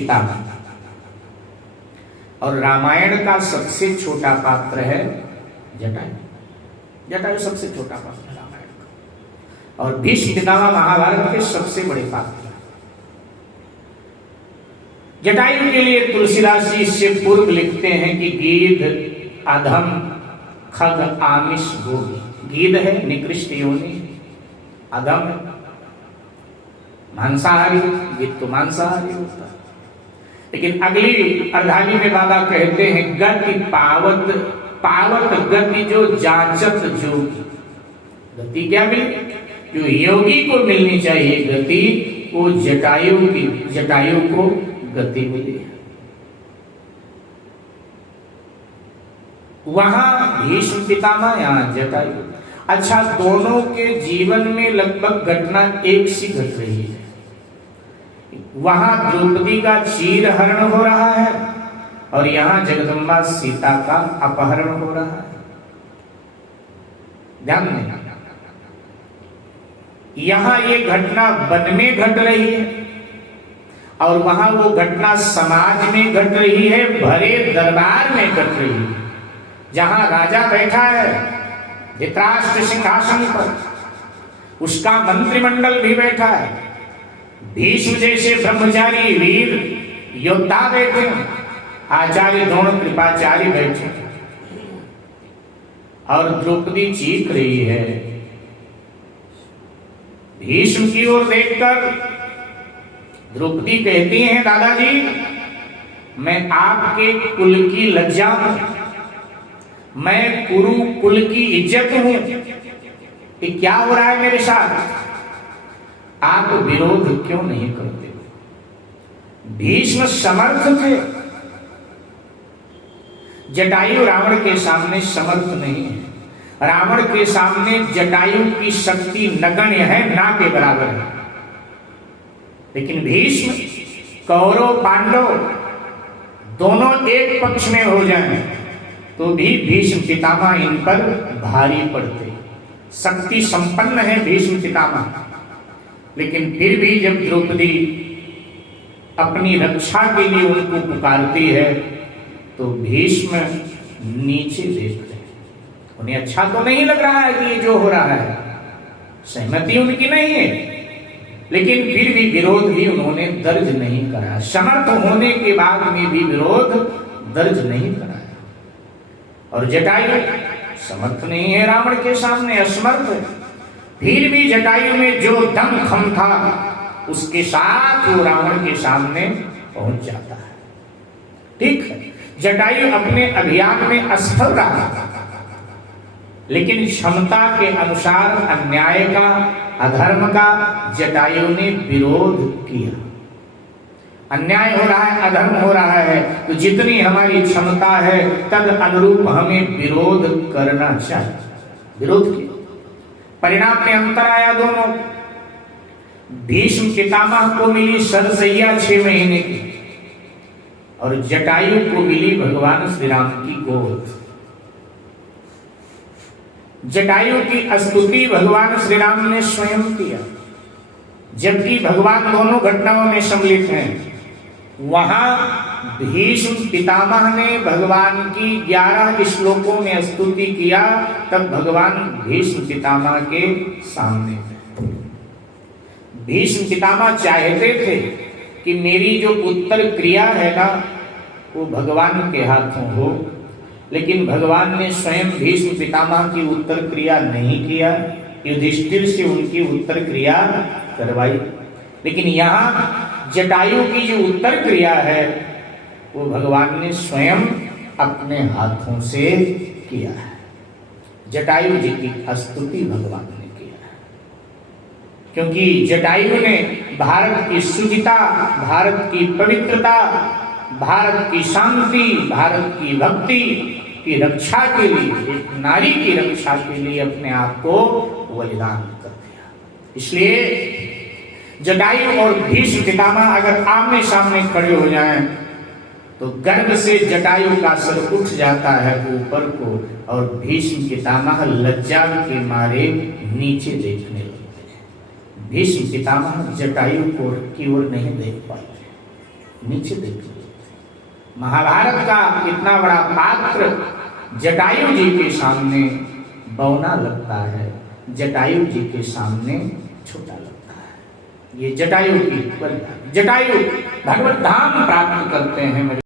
पितामह। और रामायण का सबसे छोटा पात्र है जटायु। जटायु सबसे छोटा पात्र है रामायण का। और भीष्म पितामह महाभारत के सबसे बड़े पात्र हैं। जटायु के लिए तुलसीदास जी इससे पूर्व लिखते हैं कि गीध अधम खग आमिष भोगी। गीध है निकृष्ट योनि, अधम मांसाहारी, गीध तो मांसाहारी होता है। लेकिन अगली अर्धांगी में बाबा कहते हैं गति पावत पावत गति जो जांचत जोगी। गति क्या मिली? जो योगी को मिलनी चाहिए गति, वो जटायु को गति मिली। वहां भीष्म पितामह, यहां जटायु। अच्छा, दोनों के जीवन में लगभग घटना एक सी घट रही है। वहां द्रौपदी का चीरहरण हो रहा है और यहां जगदम्बा सीता का अपहरण हो रहा है। ध्यान देना, यहां ये घटना वन में घट रही है और वहां वो घटना समाज में घट रही है, भरे दरबार में घट रही है, जहां राजा बैठा है धृतराष्ट्र सिंहासन पर, उसका मंत्रिमंडल भी बैठा है, भीष्म जैसे ब्रह्मचारी वीर योद्धा बैठे, आचार्य द्रोण कृपाचार्य बैठे, और द्रौपदी चीख रही है। भीष्म की ओर देखकर द्रौपदी कहती हैं, दादाजी मैं आपके कुल की लज्जा हूं, मैं कुरु कुल की इज्जत हूं, ये क्या हो रहा है मेरे साथ? आप विरोध क्यों नहीं करते? भीष्म समर्थ थे, जटायु रावण के सामने समर्थ नहीं है। रावण के सामने जटायु की शक्ति नगण्य है, ना के बराबर है। लेकिन भीष्म, कौरव पांडव दोनों एक पक्ष में हो जाएं तो भी भीष्म पितामह इन पर भारी पड़ते। शक्ति संपन्न है भीष्म पितामह, लेकिन फिर भी जब द्रौपदी अपनी रक्षा के लिए उनको पुकारती है तो भीष्म नीचे देख रहे हैं। उन्हें अच्छा तो नहीं लग रहा है कि ये जो हो रहा है, सहमति उनकी नहीं है, लेकिन फिर भी विरोध भी उन्होंने दर्ज नहीं कराया। समर्थ होने के बाद में भी विरोध दर्ज नहीं कराया। और जटायु समर्थ नहीं है रावण के सामने, असमर्थ है। फिर भी जटायु में जो दम खम था उसके साथ वो रावण के सामने पहुंच जाता है। ठीक है, जटायु अपने अभियान में असफल रहा, लेकिन क्षमता के अनुसार अन्याय का, अधर्म का जटायु ने विरोध किया। अन्याय हो रहा है, अधर्म हो रहा है, तो जितनी हमारी क्षमता है तद अनुरूप हमें विरोध करना चाहिए। विरोध किया, परिणाम में अंतर आया दोनों। भीष्म पितामह को मिली सरसैया 6 महीने की, और जटायु को मिली भगवान श्री राम की गोद। जटायु की स्तुति भगवान श्री राम ने स्वयं किया, जबकि भगवान दोनों घटनाओं में सम्मिलित हैं। वहां भीष्म पितामह ने भगवान की 11 श्लोकों में स्तुति किया, तब भगवान भीष्म पितामह के सामने थे। भीष्म पितामह चाहते थे कि मेरी जो उत्तर क्रिया है ना वो भगवान के हाथों हो, लेकिन भगवान ने स्वयं भीष्म पितामह की उत्तर क्रिया नहीं किया, युधिष्ठिर से उनकी उत्तर क्रिया करवाई। लेकिन यहाँ जटायु की जो उत्तर क्रिया है वो भगवान ने स्वयं अपने हाथों से किया है। जटायु जी की स्तुति भगवान ने किया है, क्योंकि जटायु ने भारत की शुचिता, भारत की पवित्रता, भारत की शांति, भारत की भक्ति की रक्षा के लिए, एक नारी की रक्षा के लिए अपने आप को बलिदान कर दिया। इसलिए जटायु और भीष्म पितामह अगर आमने सामने खड़े हो जाएं तो गर्व से जटायु का सर उठ जाता है ऊपर को, और भीष्म पितामह लज्जा के मारे नीचे देखने लगते हैं। भीष्म पितामह जटायु की ओर नहीं देख पाते। नीचे देखिए, महाभारत का इतना बड़ा पात्र जटायु जी के सामने बौना लगता है, जटायु जी के सामने छोटा लगता है। ये जटायु की जटायु भगवत धाम प्राप्त करते हैं।